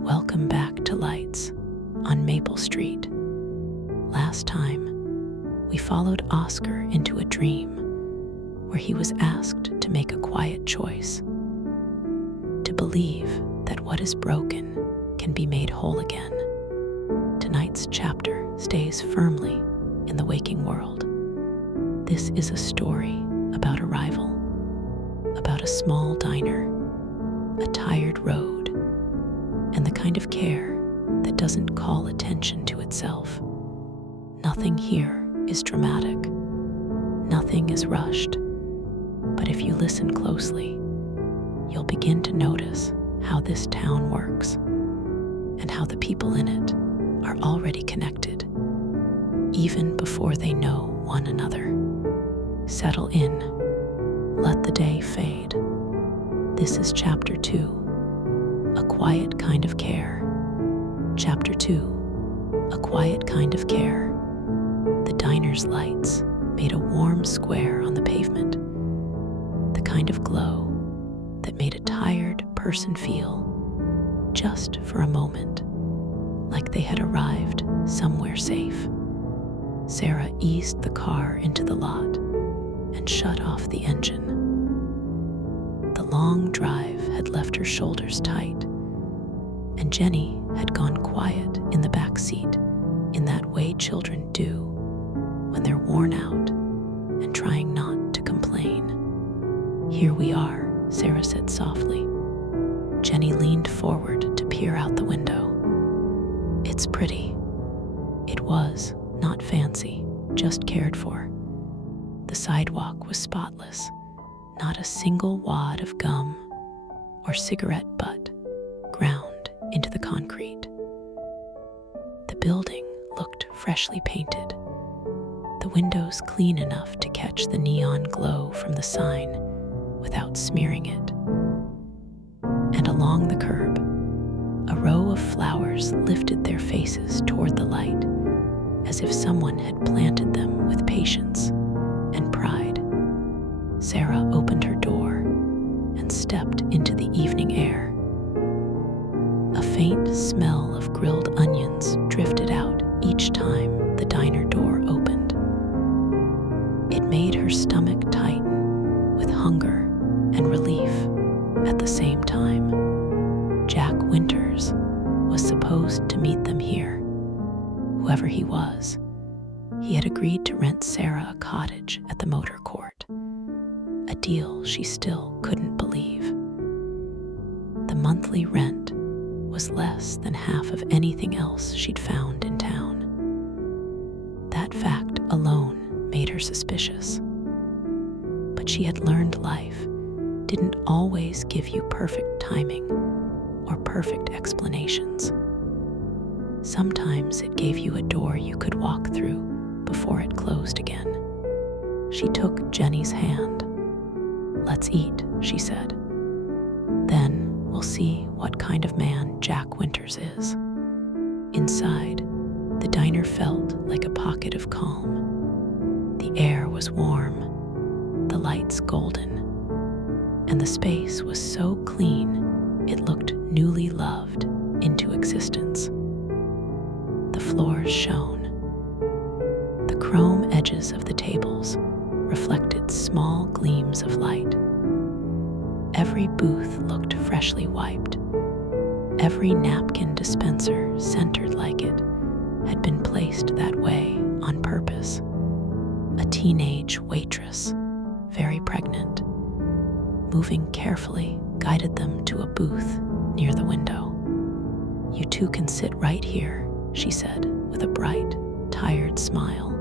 Welcome back to Lights on Maple Street. Last time, we followed Oscar into a dream where he was asked to make a quiet choice, to believe that what is broken can be made whole again. Tonight's chapter stays firmly in the waking world. This is a story about arrival, about a small diner, a tired road, and the kind of care that doesn't call attention to itself. Nothing here is dramatic. Nothing is rushed. But if you listen closely, you'll begin to notice how this town works and how the people in it are already connected, even before they know one another. Settle in. Let the day fade. This is Chapter 2, A Quiet Kind of Care. Chapter 2, A Quiet Kind of Care. The diner's lights made a warm square on the pavement, the kind of glow that made a tired person feel, just for a moment, like they had arrived somewhere safe. Sarah eased the car into the lot and shut off the engine. The long drive had left her shoulders tight, and Jenny had gone quiet in the back seat in that way children do when they're worn out and trying not to complain. "Here we are," Sarah said softly. Jenny leaned forward to peer out the window. "It's pretty." It was not fancy, just cared for. The sidewalk was spotless, not a single wad of gum or cigarette butt ground into the concrete. The building looked freshly painted, the windows clean enough to catch the neon glow from the sign without smearing it. And along the curb, a row of flowers lifted their faces toward the light, as if someone had planted them with patience and pride. Sarah opened her door and stepped into the evening air. A faint smell of grilled onions drifted out each time the diner door opened. It made her stomach tighten with hunger and relief at the same time. Jack Winters was supposed to meet them here. Whoever he was, he had agreed to rent Sarah a cottage at the motor court, a deal she still couldn't believe. The monthly rent was less than half of anything else she'd found in town. That fact alone made her suspicious. But she had learned life didn't always give you perfect timing or perfect explanations. Sometimes it gave you a door you could walk through before it closed again. She took Jenny's hand. "Let's eat," she said. "Then we'll see what kind of man Jack Winters is." Inside, the diner felt like a pocket of calm. The air was warm, the lights golden, and the space was so clean it looked newly loved into existence. The floors shone. The chrome edges of the tables reflected small gleams of light. Every booth looked freshly wiped. Every napkin dispenser, centered like it, had been placed that way on purpose. A teenage waitress, very pregnant, moving carefully, guided them to a booth near the window. "You two can sit right here," she said with a bright, tired smile.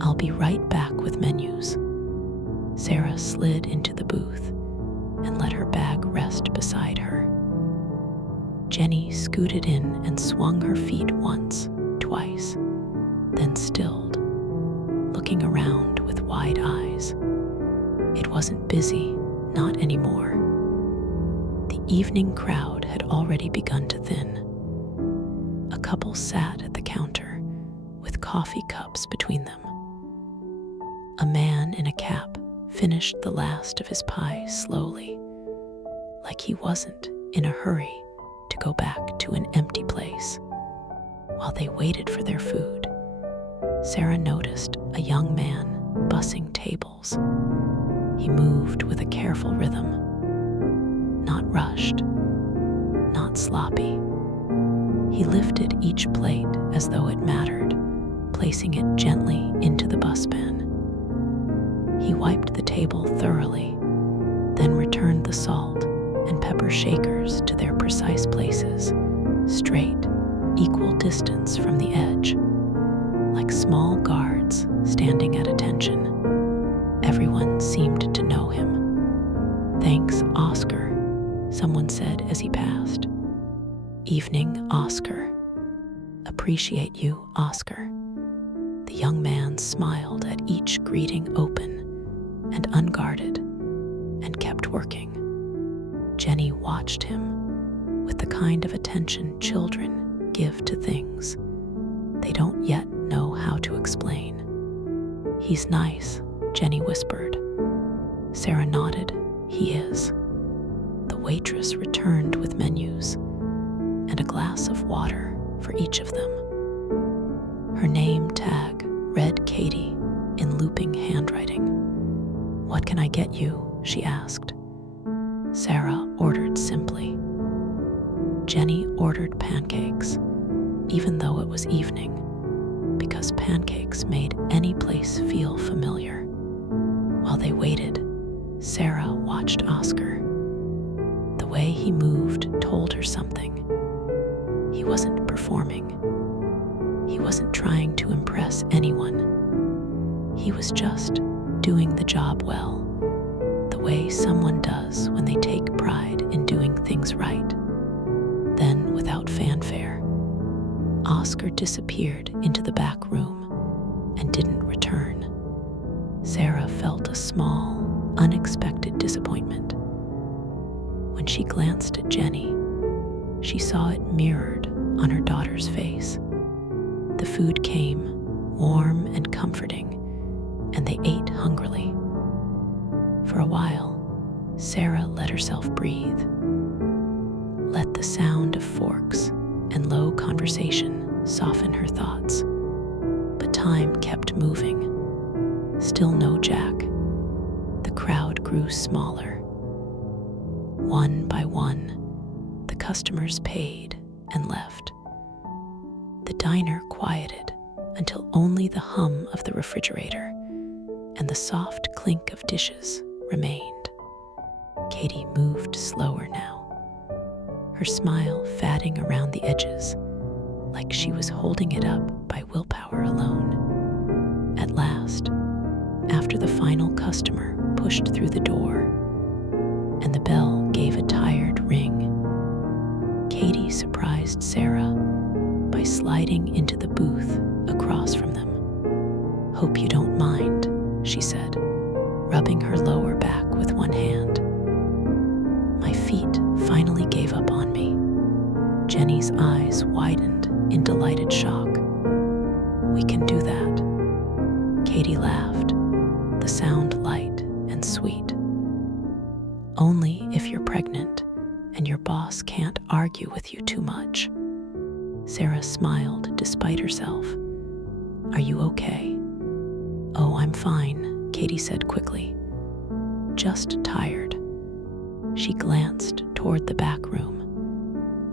"I'll be right back with menus." Sarah slid into the booth and let her bag rest beside her. Jenny scooted in and swung her feet once, twice, then stilled, looking around with wide eyes. It wasn't busy, not anymore. The evening crowd had already begun to thin. A couple sat at the counter with coffee cups between them. A man in a cap finished the last of his pie slowly, like he wasn't in a hurry to go back to an empty place. While they waited for their food, Sarah noticed a young man bussing tables. He moved with a careful rhythm, not rushed, not sloppy. He lifted each plate as though it mattered, placing it gently into the buspan. He wiped the table thoroughly, then returned the salt and pepper shakers to their precise places, straight, equal distance from the edge, like small guards standing at attention. Everyone seemed to know him. "Thanks, Oscar," someone said as he passed. "Evening, Oscar." "Appreciate you, Oscar." The young man smiled at each greeting, open and unguarded, and kept working. Jenny watched him with the kind of attention children give to things they don't yet know how to explain. "He's nice," Jenny whispered. Sarah nodded. "He is." The waitress returned with menus and a glass of water for each of them. Her name tag read Katie in looping handwriting. "What can I get you?" she asked. Sarah ordered simply. Jenny ordered pancakes, even though it was evening, because pancakes made any place feel familiar. While they waited, Sarah watched Oscar. The way he moved told her something. He wasn't performing. He wasn't trying to impress anyone. He was just doing the job well, the way someone does when they take pride in doing things right. Then, without fanfare, Oscar disappeared into the back room and didn't return. Sarah felt a small, unexpected disappointment. When she glanced at Jenny, she saw it mirrored on her daughter's face. The food came, warm and comforting, and they ate hungrily. For a while, Sarah let herself breathe. Let the sound of forks and low conversation soften her thoughts. But time kept moving. Still no Jack. The crowd grew smaller. One by one, the customers paid and left. The diner quieted until only the hum of the refrigerator and the soft clink of dishes remained. Katie moved slower now, her smile fatting around the edges, like she was holding it up by willpower alone. At last, after the final customer pushed through the door and the bell gave a tired ring, Katie surprised Sarah by sliding into the booth across from them. "Hope you don't mind," she said, rubbing her lower back with one hand. "My feet finally gave up on me." Jenny's eyes widened in delighted shock. "We can do that." Katie laughed, the sound light and sweet. "Only if you're pregnant and your boss can't argue with you too much." Sarah smiled despite herself. "Are you okay?" "Oh, I'm fine," Katie said quickly. "Just tired." She glanced toward the back room,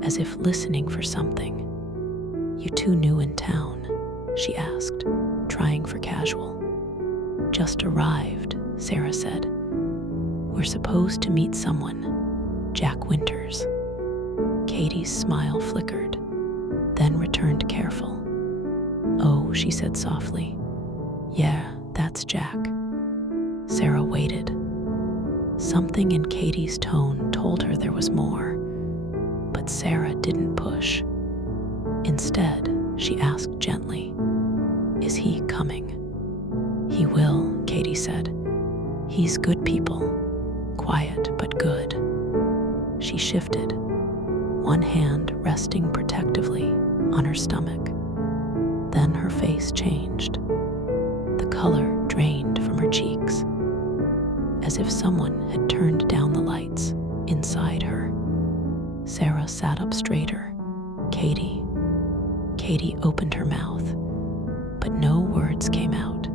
as if listening for something. "You two new in town?" she asked, trying for casual. "Just arrived," Sarah said. "We're supposed to meet someone, Jack Winters." Katie's smile flickered, then returned careful. "Oh," she said softly. "Yeah, that's Jack." Sarah waited. Something in Katie's tone told her there was more, but Sarah didn't push. Instead, she asked gently, "Is he coming?" "He will," Katie said. "He's good people, quiet but good." She shifted, one hand resting protectively on her stomach. Then her face changed. The color drained from her cheeks, as if someone had turned down the lights inside her. Sarah Sarah sat up straighter. Katie. Katie opened her mouth, but no words came out.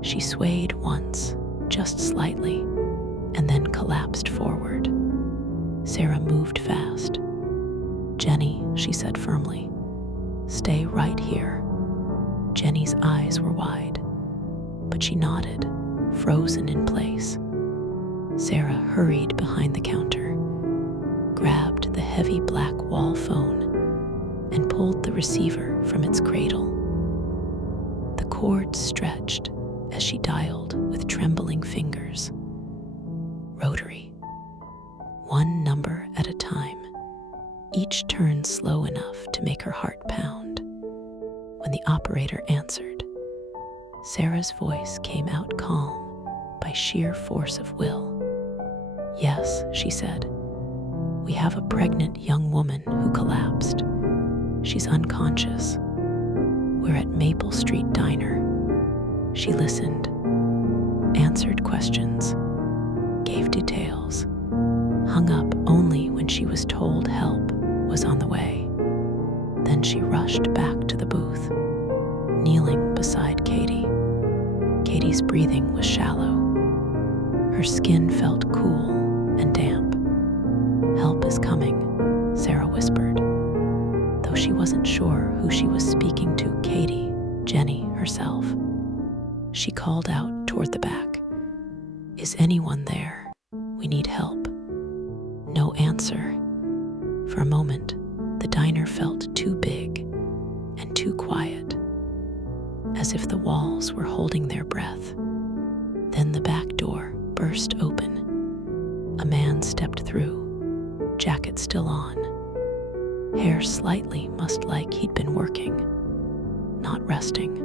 She swayed once, just slightly, and then collapsed forward. Sarah moved fast. "Jenny," she said firmly, "stay right here." Jenny's eyes were wide, but she nodded, frozen in place. Sarah hurried behind the counter, grabbed the heavy black wall phone, and pulled the receiver from its cradle. The cord stretched as she dialed with trembling fingers. Rotary. One number at a time, each turn slow enough to make her heart pound. When the operator answered, Sarah's voice came out calm by sheer force of will. "Yes," she said. "We have a pregnant young woman who collapsed. She's unconscious. We're at Maple Street Diner." She listened, answered questions, gave details, hung up only when she was told help was on the way. Then she rushed back to the booth, kneeling beside Katie. Katie's breathing was shallow. Her skin felt cool and damp. "Help is coming," Sarah whispered, though she wasn't sure who she was speaking to. Katie, Jenny herself. She called out toward the back. "Is anyone there? We need help." No answer. For a moment, the diner felt too big and too quiet, as if the walls were holding their breath. Then the back door burst open. A man stepped through, jacket still on, hair slightly mussed like he'd been working, not resting.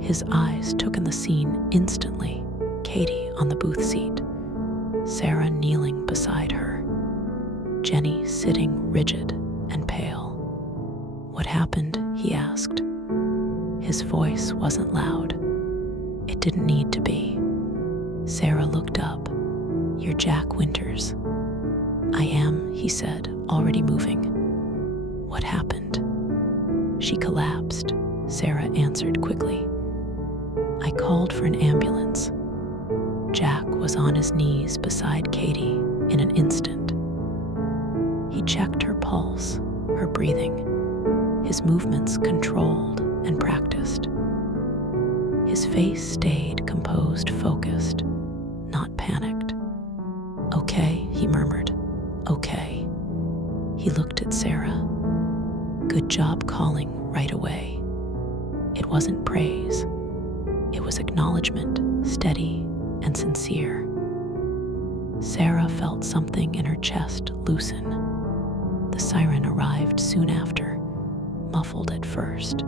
His eyes took in the scene instantly. Katie on the booth seat, Sarah kneeling beside her, Jenny sitting rigid and pale. "What happened?" he asked. His voice wasn't loud. It didn't need to be. Sarah looked up. "You're Jack Winters." "I am," he said, already moving. "What happened?" "She collapsed," Sarah answered quickly. "I called for an ambulance." Jack was on his knees beside Katie in an instant. He checked her pulse, her breathing, his movements controlled and practiced. His face stayed composed, focused, not panicked. "Okay," he murmured. "Okay." He looked at Sarah. "Good job calling right away." It wasn't praise. It was acknowledgement, steady and sincere. Sarah felt something in her chest loosen. The siren arrived soon after, muffled at first,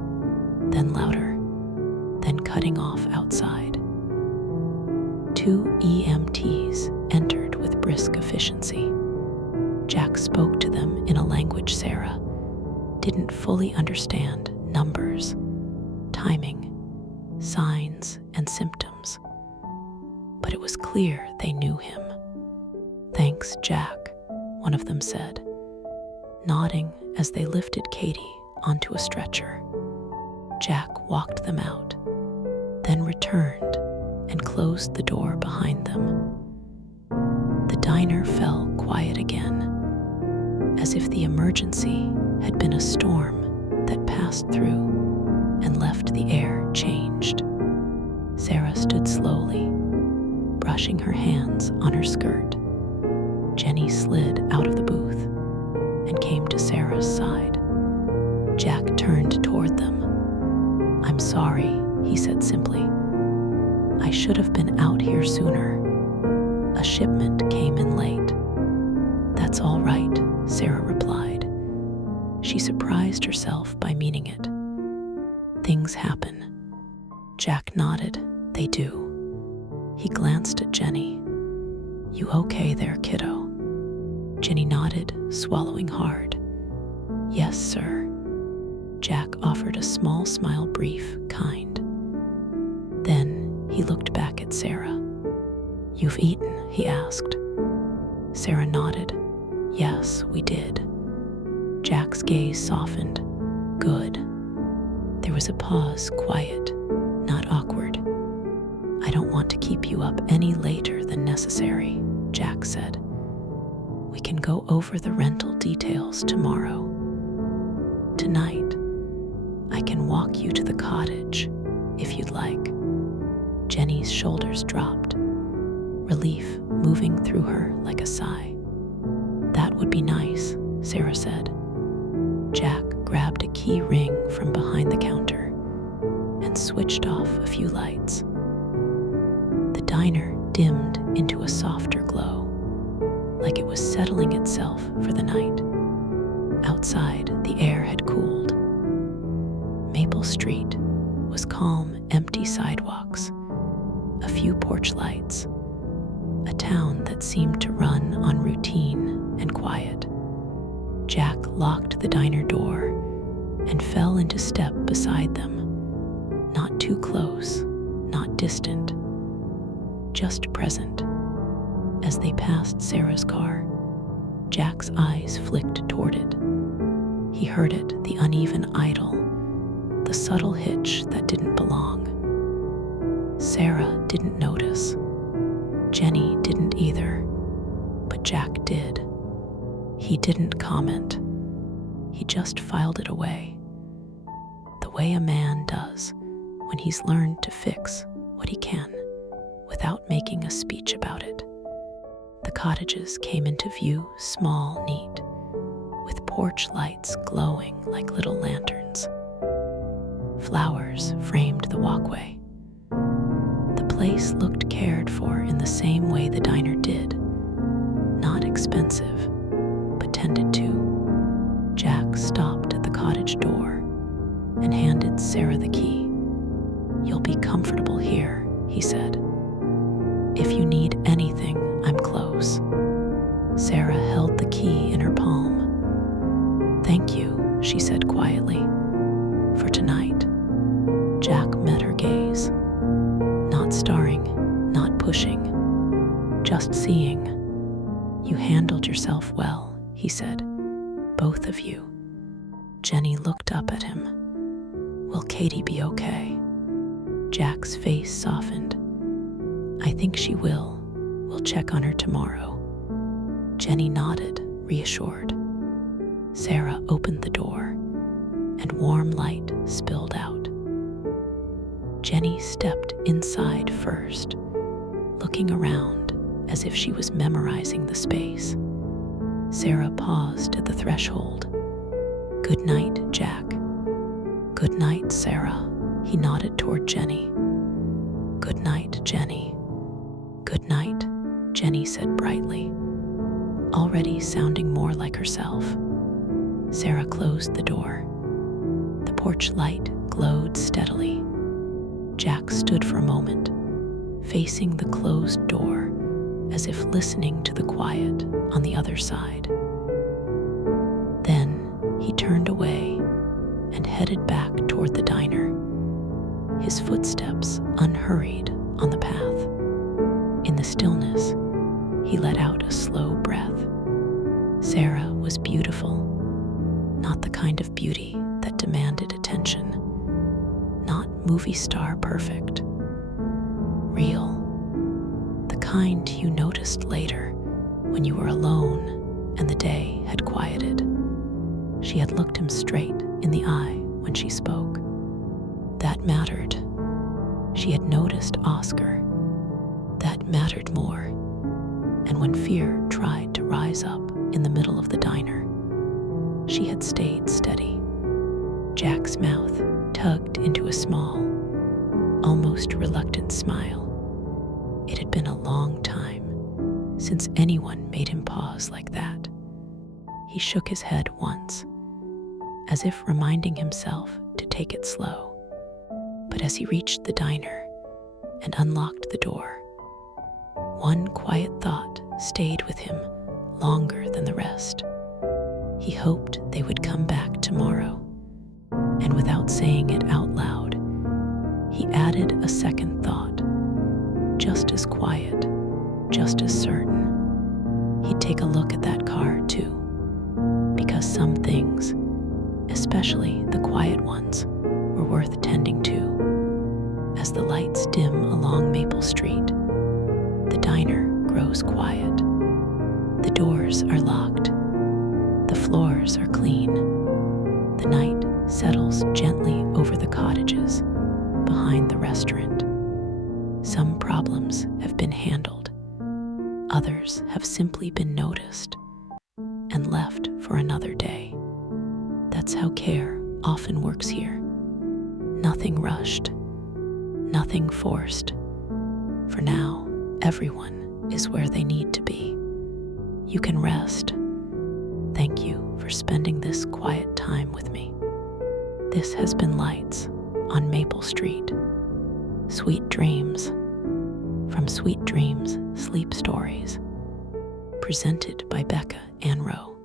then louder, then cutting off outside. 2 EMTs entered with brisk efficiency. Jack spoke to them in a language Sarah didn't fully understand: numbers, timing, signs, and symptoms. But it was clear they knew him. "Thanks, Jack," one of them said, nodding as they lifted Katie onto a stretcher. Jack walked them out, then returned and closed the door behind them. The diner fell quiet again, as if the emergency had been a storm that passed through and left the air changed. Sarah stood slowly, brushing her hands on her skirt. Jenny slid out of the booth and came to Sarah's side. Jack turned toward them. "I'm sorry," he said simply. "I should have been out here sooner. A shipment came in late." "That's all right," Sarah replied. She surprised herself by meaning it. "Things happen." Jack nodded. "They do." He glanced at Jenny. "You okay there, kiddo?" Jenny nodded, swallowing hard. "Yes, sir." Jack offered a small smile, brief, kind. Then he looked back at Sarah. "You've eaten?" he asked. Sarah nodded. Yes, we did. Jack's gaze softened. Good. There was a pause, quiet, not awkward. I don't want to keep you up any later than necessary, Jack said. We can go over the rental details tomorrow. Tonight, I can walk you to the cottage, if you'd like. Jenny's shoulders dropped, relief moving through her like a sigh. That would be nice, Sarah said. Jack grabbed a key ring from behind the counter and switched off a few lights. The diner dimmed into a softer glow, like it was settling itself for the night. Outside, the air had cooled. Maple Street was calm, empty sidewalks, a few porch lights, a town that seemed to run on routine and quiet. Jack locked the diner door and fell into step beside them, not too close, not distant, just present. As they passed Sarah's car, Jack's eyes flicked toward it. He heard it, the uneven idle, the subtle hitch that didn't belong. Sarah didn't notice. Jenny didn't either, but Jack did. He didn't comment. He just filed it away, the way a man does when he's learned to fix what he can without making a speech about it. The cottages came into view, small, neat, with porch lights glowing like little lanterns. Flowers framed the walkway. The place looked cared for in the same way the diner did. Not expensive, but tended to. Jack stopped at the cottage door and handed Sarah the key. "You'll be comfortable here," he said. "If you need anything, I'm close." Sarah held the key in her palm. "Thank you," she said quietly, "for tonight." Jack met her gaze. Not starring, not pushing, just seeing. "You handled yourself well," he said. "Both of you." Jenny looked up at him. "Will Katie be okay?" Jack's face softened. "I think she will. We'll check on her tomorrow." Jenny nodded, reassured. Sarah opened the door, and warm light spilled out. Jenny stepped inside first, looking around as if she was memorizing the space. Sarah paused at the threshold. "Good night, Jack." "Good night, Sarah," he nodded toward Jenny. "Good night, Jenny." "Good night," Jenny said brightly, already sounding more like herself. Sarah closed the door. The porch light glowed steadily. Jack stood for a moment, facing the closed door, as if listening to the quiet on the other side. Then he turned away and headed back toward the diner, his footsteps unhurried on the path. In the stillness, he let out a slow breath. Sarah was beautiful, not the kind of beauty that demanded attention, not movie star perfect. Real, the kind you noticed later when you were alone and the day had quieted. She had looked him straight in the eye when she spoke. That mattered. She had noticed Oscar. That mattered more. And when fear tried to rise up in the middle of the diner, she had stayed steady. Jack's mouth tugged into a small, almost reluctant smile. It had been a long time since anyone made him pause like that. He shook his head once, as if reminding himself to take it slow. But as he reached the diner and unlocked the door, one quiet thought stayed with him longer than the rest. He hoped they would come back tomorrow, and without saying it out loud, he added a second thought, just as quiet, just as certain. He'd take a look at that car too. because some things, especially the quiet ones, were worth tending to. As the lights dim along Maple Street, the diner grows quiet. The doors are locked. The floors are clean. The night settles gently over the cottages behind the restaurant. Some problems have been handled. Others have simply been noticed and left for another day. That's how care often works here. Nothing rushed, nothing forced. For now, everyone is where they need to be. You can rest. Thank you for spending this quiet time with me. This has been Lights on Maple Street. Sweet dreams. From Sweet Dreams Sleep Stories. Presented by Becca and Roe.